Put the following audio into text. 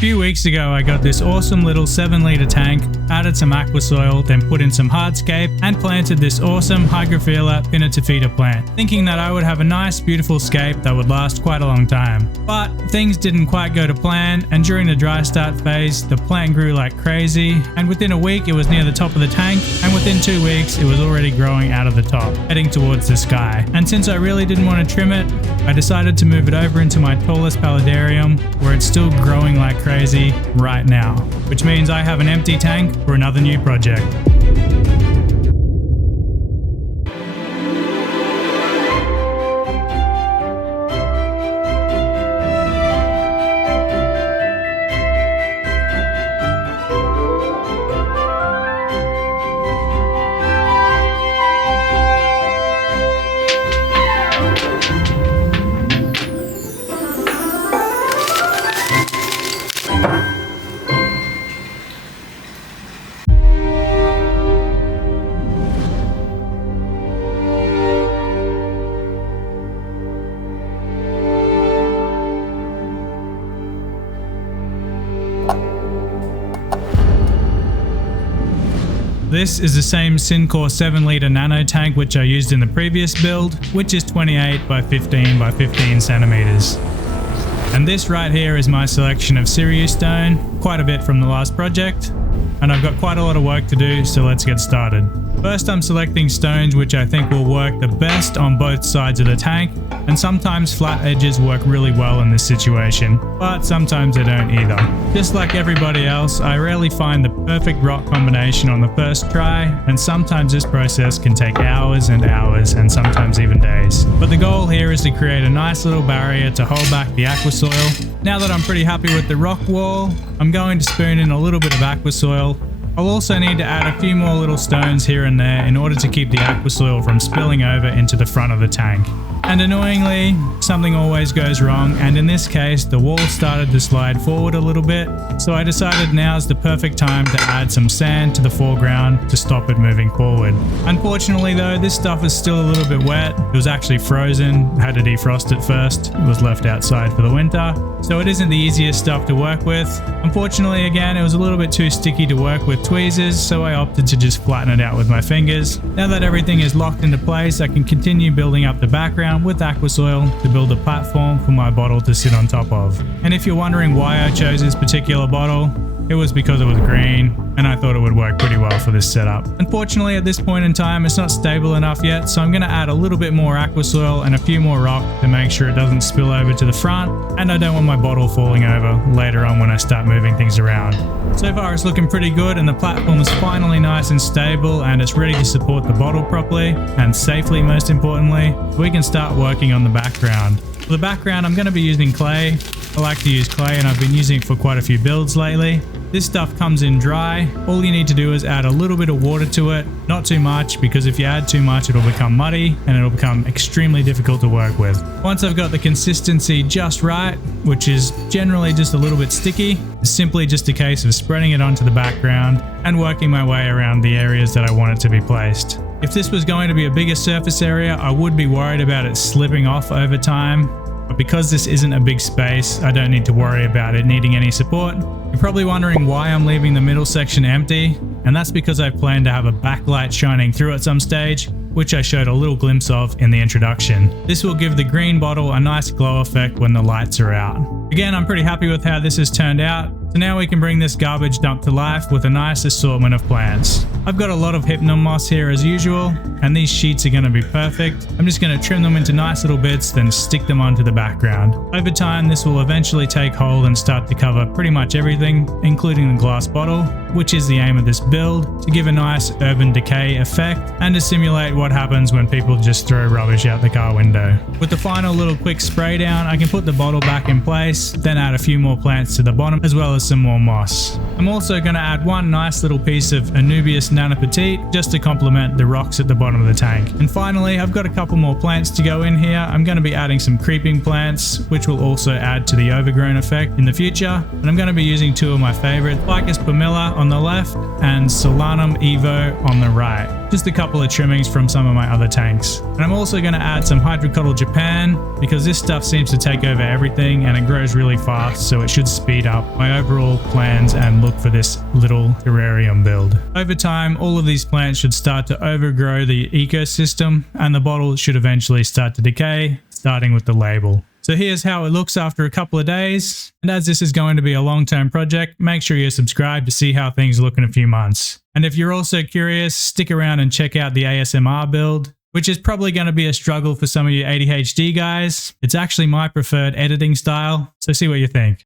few weeks ago I got this awesome little 7-litre tank, added some aqua soil, then put in some hardscape and planted this awesome Hygrophila pinnatophyta plant, thinking that I would have a nice beautiful scape that would last quite a long time. But things didn't quite go to plan, and during the dry start phase the plant grew like crazy, and within a week it was near the top of the tank, and within 2 weeks it was already growing out of the top, heading towards the sky. And since I really didn't want to trim it, I decided to move it over into my tallest paludarium, where it's still growing like crazy right now, which means I have an empty tank for another new project. This is the same Sinkor 7-litre Nano tank which I used in the previous build, which is 28 by 15 by 15 centimeters. And this right here is my selection of Sirius stone, quite a bit from the last project, and I've got quite a lot of work to do, so let's get started. First, I'm selecting stones which I think will work the best on both sides of the tank, and sometimes flat edges work really well in this situation, but sometimes they don't either. Just like everybody else, I rarely find the perfect rock combination on the first try, and sometimes this process can take hours and hours, and sometimes even days. But the goal here is to create a nice little barrier to hold back the aqua soil. Now that I'm pretty happy with the rock wall, I'm going to spoon in a little bit of aqua soil. I'll also need to add a few more little stones here and there in order to keep the aqua soil from spilling over into the front of the tank. And annoyingly, something always goes wrong, and in this case the wall started to slide forward a little bit, so I decided now's the perfect time to add some sand to the foreground to stop it moving forward. Unfortunately though, this stuff is still a little bit wet. It was actually frozen, had to defrost it first, it was left outside for the winter, so it isn't the easiest stuff to work with. Unfortunately again, it was a little bit too sticky to work with tweezers, so I opted to just flatten it out with my fingers. Now that everything is locked into place, I can continue building up the background with aqua soil to build a platform for my bottle to sit on top of. And if you're wondering why I chose this particular bottle, it was because it was green and I thought it would work pretty well for this setup. Unfortunately at this point in time it's not stable enough yet, so I'm going to add a little bit more aqua soil and a few more rock to make sure it doesn't spill over to the front, and I don't want my bottle falling over later on when I start moving things around. So far it's looking pretty good, and the platform is finally nice and stable, and it's ready to support the bottle properly and safely, most importantly. We can start working on the background. For the background I'm going to be using clay. I like to use clay and I've been using it for quite a few builds lately. This stuff comes in dry. All you need to do is add a little bit of water to it, not too much, because if you add too much it'll become muddy and it'll become extremely difficult to work with. Once I've got the consistency just right, which is generally just a little bit sticky, it's simply just a case of spreading it onto the background and working my way around the areas that I want it to be placed. If this was going to be a bigger surface area, I would be worried about it slipping off over time, but because this isn't a big space, I don't need to worry about it needing any support. You're probably wondering why I'm leaving the middle section empty, and that's because I plan to have a backlight shining through at some stage, which I showed a little glimpse of in the introduction. This will give the green bottle a nice glow effect when the lights are out. Again, I'm pretty happy with how this has turned out, so now we can bring this garbage dump to life with a nice assortment of plants. I've got a lot of hypno moss here as usual, and these sheets are going to be perfect. I'm just going to trim them into nice little bits, then stick them onto the background. Over time this will eventually take hold and start to cover pretty much everything, including the glass bottle, which is the aim of this build, to give a nice urban decay effect and to simulate what happens when people just throw rubbish out the car window. With the final little quick spray down, I can put the bottle back in place, then add a few more plants to the bottom as well as some more moss. I'm also going to add one nice little piece of Anubias Nano Petite just to complement the rocks at the bottom of the tank. And finally, I've got a couple more plants to go in here. I'm going to be adding some creeping plants, which will also add to the overgrown effect in the future. And I'm going to be using two of my favorites, Ficus pumila on the left and Solanum Evo on the right. just a couple of trimmings from some of my other tanks. And I'm also going to add some hydrocotyle Japan because this stuff seems to take over everything and it grows really fast, so it should speed up my overall plans and look for this little terrarium build. Over time, all of these plants should start to overgrow the ecosystem and the bottle should eventually start to decay, starting with the label. So here's how it looks after a couple of days. And as this is going to be a long-term project, make sure you're subscribed to see how things look in a few months. And if you're also curious, stick around and check out the ASMR build, which is probably going to be a struggle for some of you ADHD guys. It's actually my preferred editing style, so see what you think.